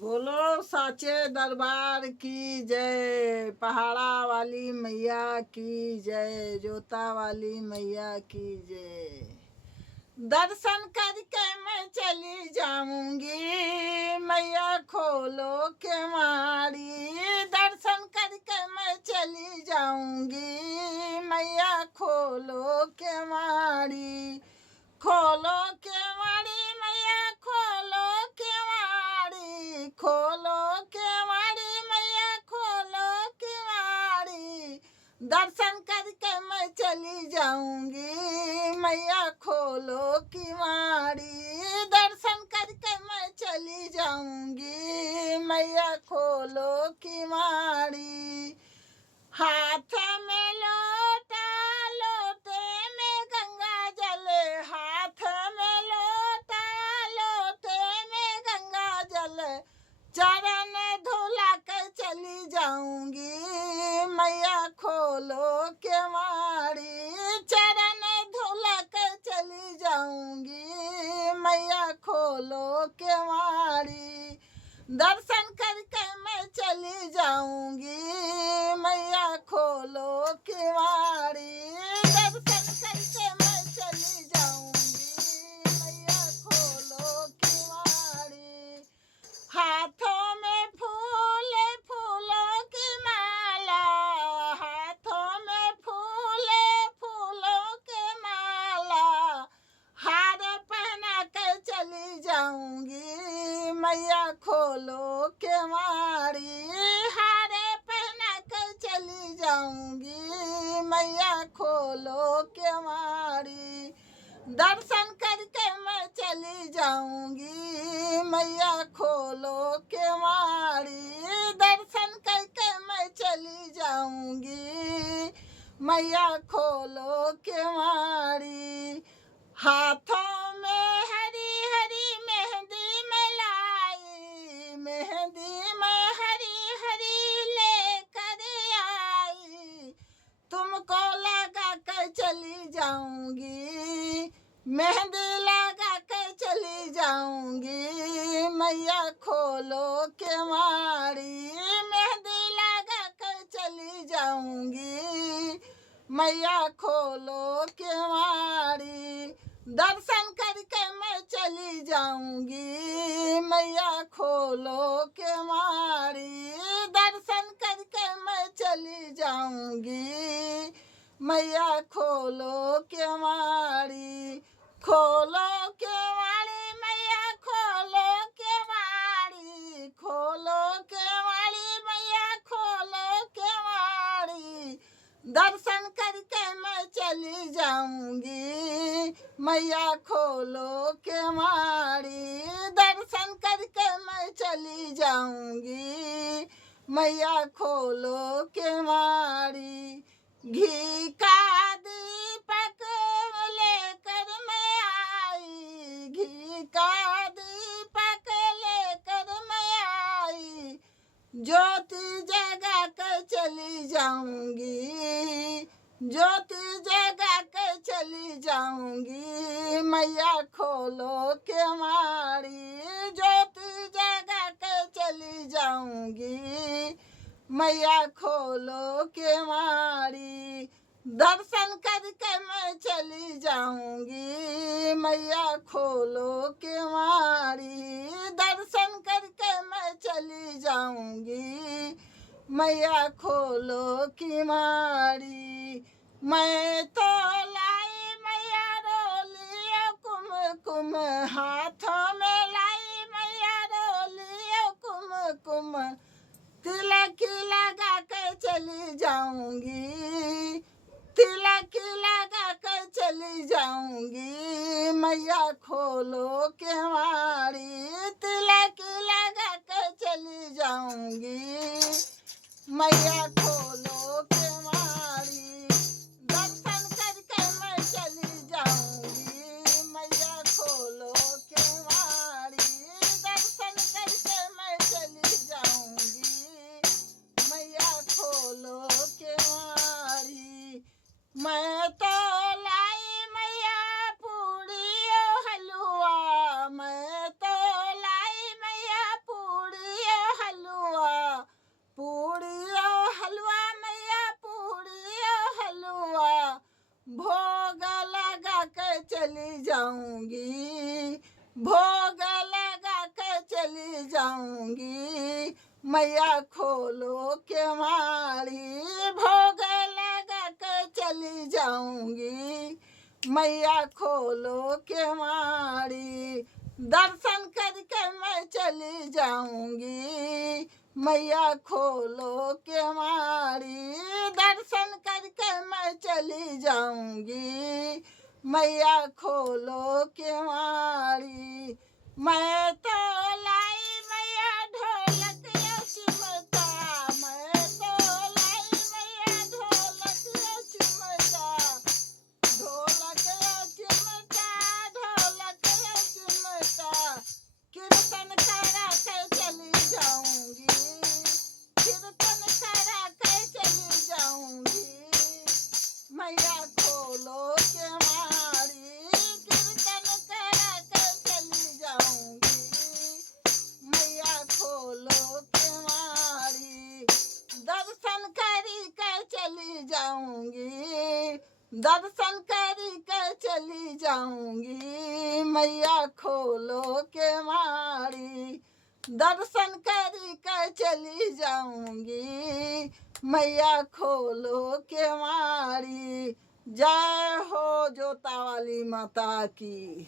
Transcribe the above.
बोलो साचे दरबार की जय, पहाड़ा वाली मैया की जय, जोता वाली मैया की जय। दर्शन करके मैं चली जाऊंगी, मैया खोलो के मारी। दर्शन करके मैं चली जाऊंगी, मैया खोलो के मारी। खोलो के मारी मैया, खोलो के मारी। खोलो के मारी मैया, खोलो के मारी। दर्शन करके मैं चली जाऊंगी, मैया खोलो की मारी। दर्शन करके मैं चली जाऊंगी, मैया खोलो की मारी। हाथ में लोटा, लोटे में गंगा जल। हाथ में लोटा, लोटे में गंगा जल। चरण धुला कर चली जाऊंगी, मैया खोलो के मारी। चरण धुला कर चली जाऊंगी, मैया खोलो के मारी। दर्शन करके मैं चली जाऊंगी, मैया खोलो के मारी। दर्शन करके मैं चली जाऊंगी, मैया खोलो के मारी। हाथों में फूल, फूलों की माला। हाथों में फूल, फूलों की माला। हार पहना कर चली जाऊंगी, मैया खोलो के मारी। हार पहना कर चली जाऊंगी, मैया खोलो के मारी। दर्शन करके मैं चली जाऊंगी, मैया खोलो के मारी। दर्शन करके मैं चली जाऊंगी, मैया खोलो के मारी। हाथों में हरी हरी मेहंदी में लाई, मेहंदी में हरी हरी लेकर आई। तुमको लगा कर चली जाऊंगी, मेहंदी लगा कर चली जाऊंगी, मैया खोलो के मारी। मेहंदी लगा कर चली जाऊंगी, मैया खोलो के मारी। दर्शन करके मैं चली जाऊंगी, मैया खोलो के मारी। दर्शन करके मैं चली जाऊंगी, मैया खोलो के मारी। खोलो के मारी मैया, खोलो के मारी। खोलो के मारी मैया, खोलो के मारी। दर्शन करके मैं चली जाऊंगी, मैया खोलो के मारी। दर्शन करके मैं चली जाऊंगी, मैया खोलो के मारी। घी का दीपक लेकर मैं आई, घी का दीपक लेकर मैं आई। ज्योति जगा कर चली जाऊंगी, ज्योति जगा कर चली जाऊंगी, मैया खोलो के मारी। ज्योति जगा कर चली जाऊंगी, मैया खोलो के मारी। दर्शन करके मैं चली जाऊंगी, मैया खोलो के मारी। दर्शन करके मैं चली जाऊंगी, मैया खोलो की मारी। मैं तो लाई मैया रोलियो कुमकुम, हाथों में लाई मैया रोलियो कुमकुम। तिलक लगा कर चली जाऊंगी, तिलक लगा कर चली जाऊंगी, मैया खोलो के मारी। तिलक लगा कर चली जाऊंगी, मैया खोलो के मारी। दर्शन करके मैं चली जाऊंगी, मैया खोलो के मारी। दर्शन करके मैं चली जाऊंगी, मैया खोलो के मारी। मैं तो लाई मैया पूड़ी हलवा, मैं तो लाई मैया पूड़ी जाऊंगी, भोग लगा के चली जाऊंगी, मैया खोलो केवाड़ी, भोग लगा के चली जाऊंगी, मैया खोलो केवाड़ी, दर्शन करके मैं चली जाऊंगी, मैया खोलो केवाड़ी, दर्शन करके मैं चली जाऊंगी, मैया खोलो केवाड़ी। मैं तो लाई मैया ढोलक या चिमटा, मैं तो लाई मैया ढोलक या चिमटा, ढोलक या चिमटा, ढोलक या चिमटा, कीर्तन करा के चली जाऊंगी, कीर्तन करा के चली जाऊंगी, मैया खोलो केवाड़ी, कीर्तन करा के चली जाऊंगी, मैया खोलो केवाड़ी, दर्शन करी के चली जाऊंगी, दर्शन करी के चली जाऊंगी, मैया खोलो केवाड़ी, दर्शन करी के चली जाऊंगी, मैया खोलो केवाड़ी। जय हो जोता वाली माता की।